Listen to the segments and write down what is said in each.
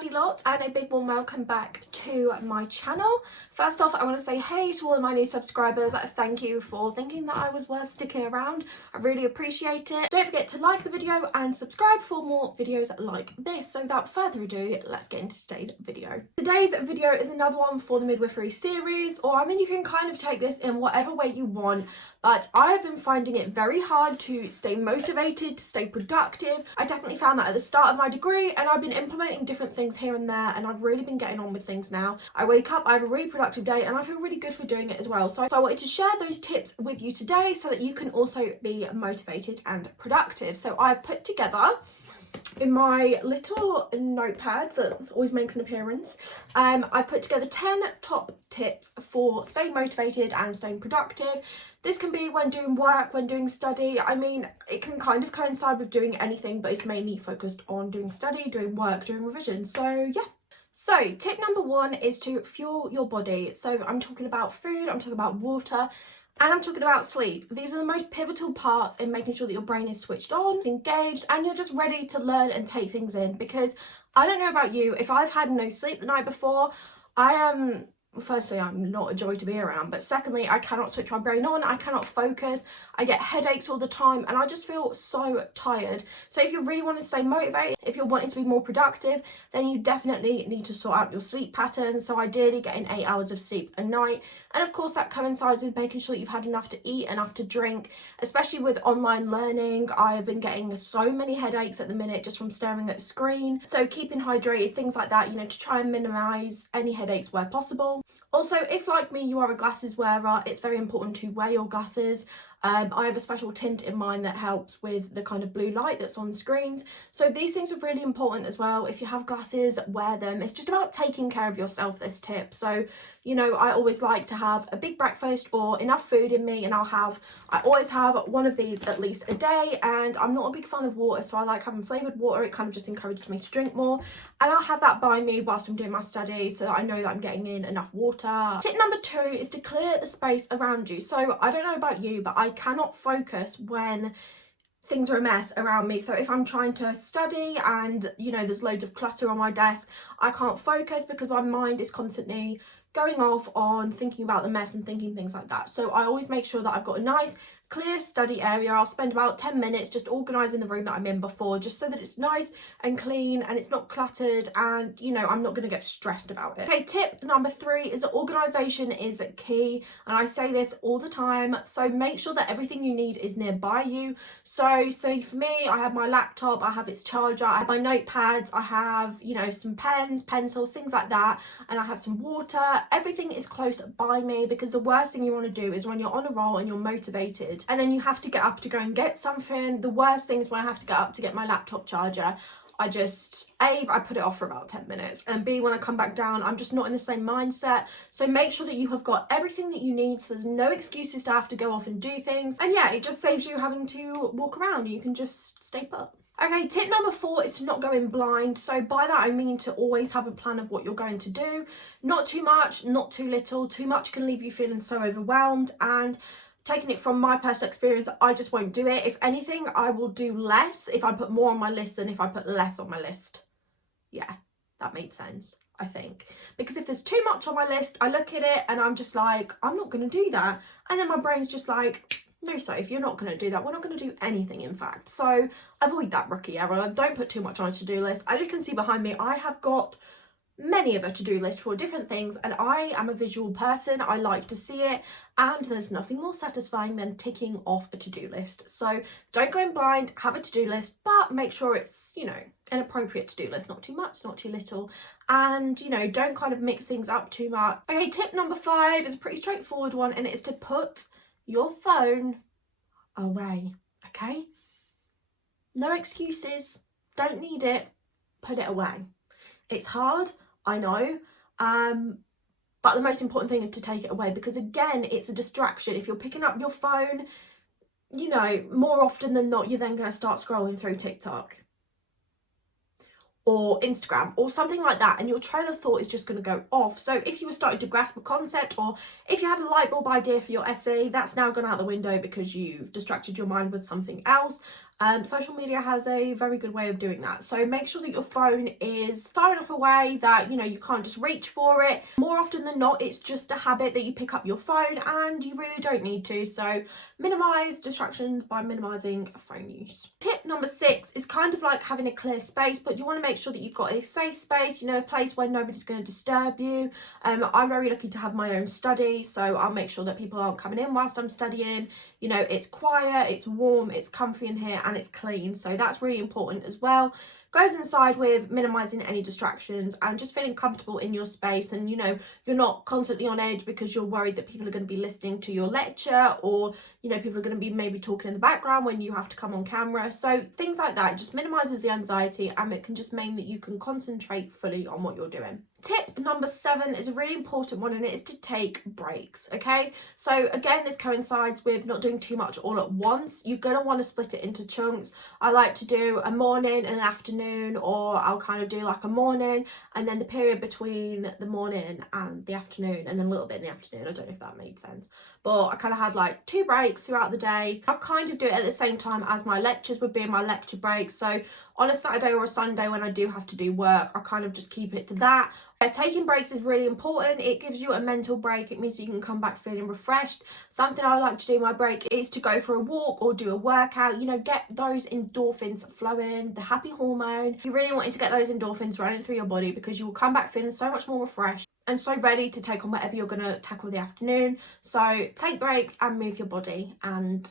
lovely lot, and a big warm welcome back to my channel. First off, I want to say hey to all of my new subscribers. Thank you for thinking that I was worth sticking around. I really appreciate it. Don't forget to like the video and subscribe for more videos like this. So without further ado, let's get into today's video. Today's video is another one for the midwifery series, or I mean, you can kind of take this in whatever way you want, but I've been finding it very hard to stay motivated, to stay productive. I definitely found that at the start of my degree, and I've been implementing different things here and there, and I've really been getting on with things now. I wake up, I have a really productive day, and I feel really good for doing it as well. So I wanted to share those tips with you today so that you can also be motivated and productive. So I've put together in my little notepad that always makes an appearance, I put together 10 top tips for staying motivated and staying productive. This can be when doing work, when doing study. I mean, it can kind of coincide with doing anything, but it's mainly focused on doing study, doing work, doing revision. So yeah. So tip number one is to fuel your body. So I'm talking about food, I'm talking about water, and I'm talking about sleep. These are the most pivotal parts in making sure that your brain is switched on, engaged, and you're just ready to learn and take things in. Because I don't know about you, if I've had no sleep the night before, I am... Firstly, I'm not a joy to be around, but secondly, I cannot switch my brain on, I cannot focus, I get headaches all the time, and I just feel so tired. So if you really want to stay motivated, if you're wanting to be more productive, then you definitely need to sort out your sleep patterns. So ideally getting 8 hours of sleep a night, and of course that coincides with making sure that you've had enough to eat, enough to drink. Especially with online learning, I have been getting so many headaches at the minute just from staring at a screen. So keeping hydrated, things like that, you know, to try and minimize any headaches where possible. Also, if like me you are a glasses wearer, it's very important to wear your glasses. I have a special tint in mine that helps with the kind of blue light that's on screens. So these things are really important as well. If you have glasses, wear them. It's just about taking care of yourself, this tip. So, you know, I always like to have a big breakfast or enough food in me, and I always have one of these at least a day. And I'm not a big fan of water, so I like having flavoured water. It kind of just encourages me to drink more. And I'll have that by me whilst I'm doing my study so that I know that I'm getting in enough water. Tip number 2 is to clear the space around you. So I don't know about you, but I cannot focus when things are a mess around me. So if I'm trying to study and, you know, there's loads of clutter on my desk, I can't focus because my mind is constantly going off on thinking about the mess and thinking things like that. So I always make sure that I've got a nice clear study area. I'll spend about 10 minutes just organising the room that I'm in before, just so that it's nice and clean and it's not cluttered, and you know, I'm not going to get stressed about it. Okay, tip number 3 is that organisation is key, and I say this all the time. So make sure that everything you need is nearby you. So for me, I have my laptop, I have its charger, I have my notepads, I have, you know, some pens, pencils, things like that, and I have some water. Everything is close by me, because the worst thing you want to do is when you're on a roll and you're motivated and then you have to get up to go and get something. The worst thing is when I have to get up to get my laptop charger. I put it off for about 10 minutes, and B, when I come back down, I'm just not in the same mindset. So make sure that you have got everything that you need, so there's no excuses to have to go off and do things. And yeah, it just saves you having to walk around. You can just stay put. Okay, tip number 4 is to not go in blind. So by that I mean to always have a plan of what you're going to do. Not too much, not too little. Too much can leave you feeling so overwhelmed, and taking it from my personal experience, I just won't do it. If anything, I will do less if I put more on my list than if I put less on my list. Yeah, that made sense, I think. Because if there's too much on my list, I look at it and I'm just like, I'm not going to do that. And then my brain's just like, no, Soph, you're not going to do that. We're not going to do anything, in fact. So avoid that rookie error. Don't put too much on a to-do list. As you can see behind me, I have got many of a to-do list for different things, and I am a visual person. I like to see it, and there's nothing more satisfying than ticking off a to-do list. So don't go in blind, have a to-do list, but make sure it's, you know, an appropriate to-do list, not too much, not too little, and, you know, don't kind of mix things up too much. Okay, tip number 5 is a pretty straightforward one, and it is to put your phone away. Okay, no excuses, don't need it, put it away. It's hard, I know, but the most important thing is to take it away, because again, it's a distraction. If you're picking up your phone, you know, more often than not, you're then going to start scrolling through TikTok or Instagram or something like that, and your train of thought is just going to go off. So if you were starting to grasp a concept, or if you had a light bulb idea for your essay, that's now gone out the window because you've distracted your mind with something else. Social media has a very good way of doing that. So make sure that your phone is far enough away that, you know, you can't just reach for it. More often than not, it's just a habit that you pick up your phone and you really don't need to. So minimize distractions by minimizing phone use. Tip number 6 is kind of like having a clear space, but you want to make sure that you've got a safe space, you know, a place where nobody's going to disturb you. I'm very lucky to have my own study, so I'll make sure that people aren't coming in whilst I'm studying. You know, it's quiet, it's warm, it's comfy in here, and it's clean, so that's really important as well. Goes inside with minimizing any distractions and just feeling comfortable in your space, and you know, you're not constantly on edge because you're worried that people are going to be listening to your lecture, or you know, people are going to be maybe talking in the background when you have to come on camera. So things like that just minimizes the anxiety, and it can just mean that you can concentrate fully on what you're doing. Tip number 7 is a really important one, and it is to take breaks. Okay, so again, this coincides with not doing too much all at once. You're going to want to split it into chunks. I like to do a morning and an afternoon, or I'll kind of do like a morning and then the period between the morning and the afternoon, and then a little bit in the afternoon. I don't know if that made sense, but I kind of had like 2 breaks throughout the day. I kind of do it at the same time as my lectures would be in my lecture breaks. So on a Saturday or a Sunday when I do have to do work, I kind of just keep it to that. Taking breaks is really important. It gives you a mental break. It means you can come back feeling refreshed. Something I like to do in my break is to go for a walk or do a workout. You know, get those endorphins flowing, the happy hormone. You really want to get those endorphins running through your body, because you will come back feeling so much more refreshed and so ready to take on whatever you're going to tackle the afternoon. So take breaks and move your body and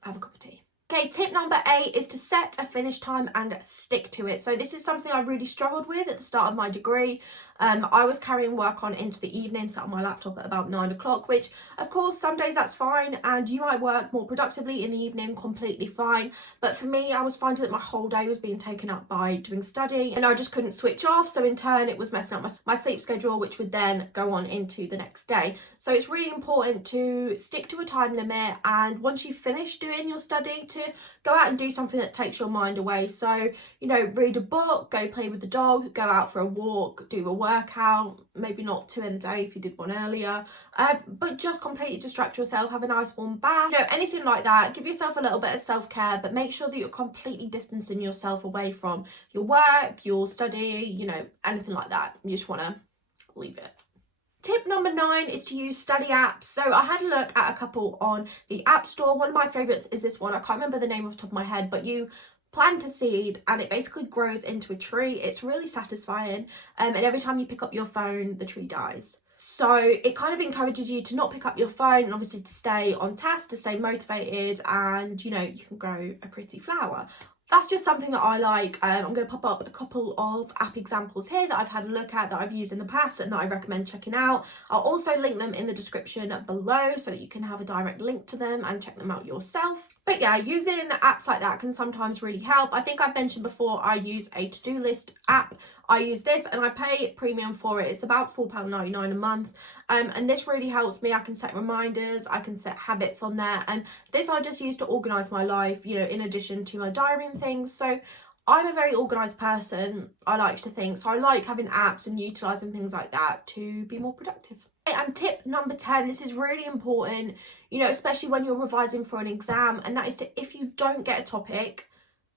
have a cup of tea. Okay, tip number 8 is to set a finish time and stick to it. So this is something I really struggled with at the start of my degree. I was carrying work on into the evening, sat on my laptop at about 9 o'clock, which of course some days that's fine, and you might work more productively in the evening, completely fine. But for me, I was finding that my whole day was being taken up by doing study, and I just couldn't switch off. So in turn, it was messing up my sleep schedule, which would then go on into the next day. So it's really important to stick to a time limit, and once you finish doing your study, to go out and do something that takes your mind away. So, you know, read a book, go play with the dog, go out for a walk, do a workout, maybe not 2 in a day if you did one earlier, but just completely distract yourself, have a nice warm bath, you know, anything like that. Give yourself a little bit of self-care, but make sure that you're completely distancing yourself away from your work, your study, you know, anything like that. You just want to leave it. Tip number 9 is to use study apps. So I had a look at a couple on the App Store. One of my favourites is this one. I can't remember the name off the top of my head, but you plant a seed and it basically grows into a tree. It's really satisfying, and every time you pick up your phone, the tree dies. So it kind of encourages you to not pick up your phone, and obviously to stay on task, to stay motivated, and you know, you can grow a pretty flower. That's just something that I like. I'm going to pop up a couple of app examples here that I've had a look at, that I've used in the past, and that I recommend checking out. I'll also link them in the description below so that you can have a direct link to them and check them out yourself. But yeah, using apps like that can sometimes really help. I think I've mentioned before, I use a to-do list app. I use this and I pay premium for it. It's about £4.99 a month. And this really helps me. I can set reminders, I can set habits on there, and this I just use to organise my life, you know, in addition to my diary and things. So I'm a very organised person, I like to think, so I like having apps and utilising things like that to be more productive. And tip number 10, this is really important, you know, especially when you're revising for an exam, and that is to, if you don't get a topic,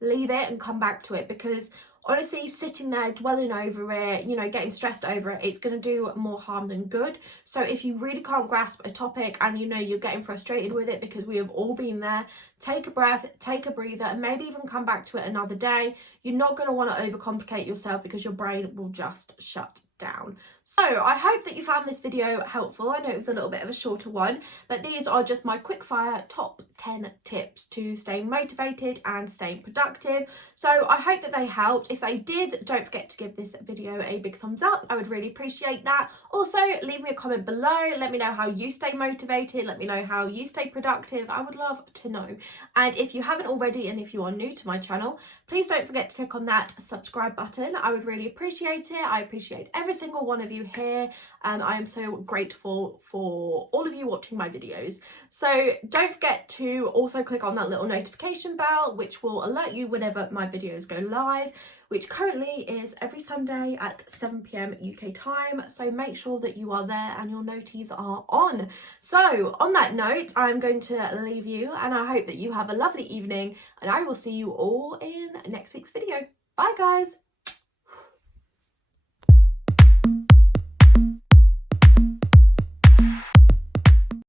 leave it and come back to it, because honestly, sitting there dwelling over it, you know, getting stressed over it, it's going to do more harm than good. So if you really can't grasp a topic and you know you're getting frustrated with it, because we have all been there, take a breath, take a breather, and maybe even come back to it another day. You're not going to want to overcomplicate yourself, because your brain will just shut down. So I hope that you found this video helpful. I know it was a little bit of a shorter one, but these are just my quick fire top 10 tips to staying motivated and staying productive. So I hope that they helped. If they did, don't forget to give this video a big thumbs up. I would really appreciate that. Also, leave me a comment below. Let me know how you stay motivated. Let me know how you stay productive. I would love to know. And if you haven't already, and if you are new to my channel, please don't forget to click on that subscribe button. I would really appreciate it. I appreciate every single one of you you here. I am so grateful for all of you watching my videos. So don't forget to also click on that little notification bell, which will alert you whenever my videos go live, which currently is every Sunday at 7 p.m. UK time. So make sure that you are there and your noties are on. So on that note, I'm going to leave you, and I hope that you have a lovely evening, and I will see you all in next week's video. Bye guys.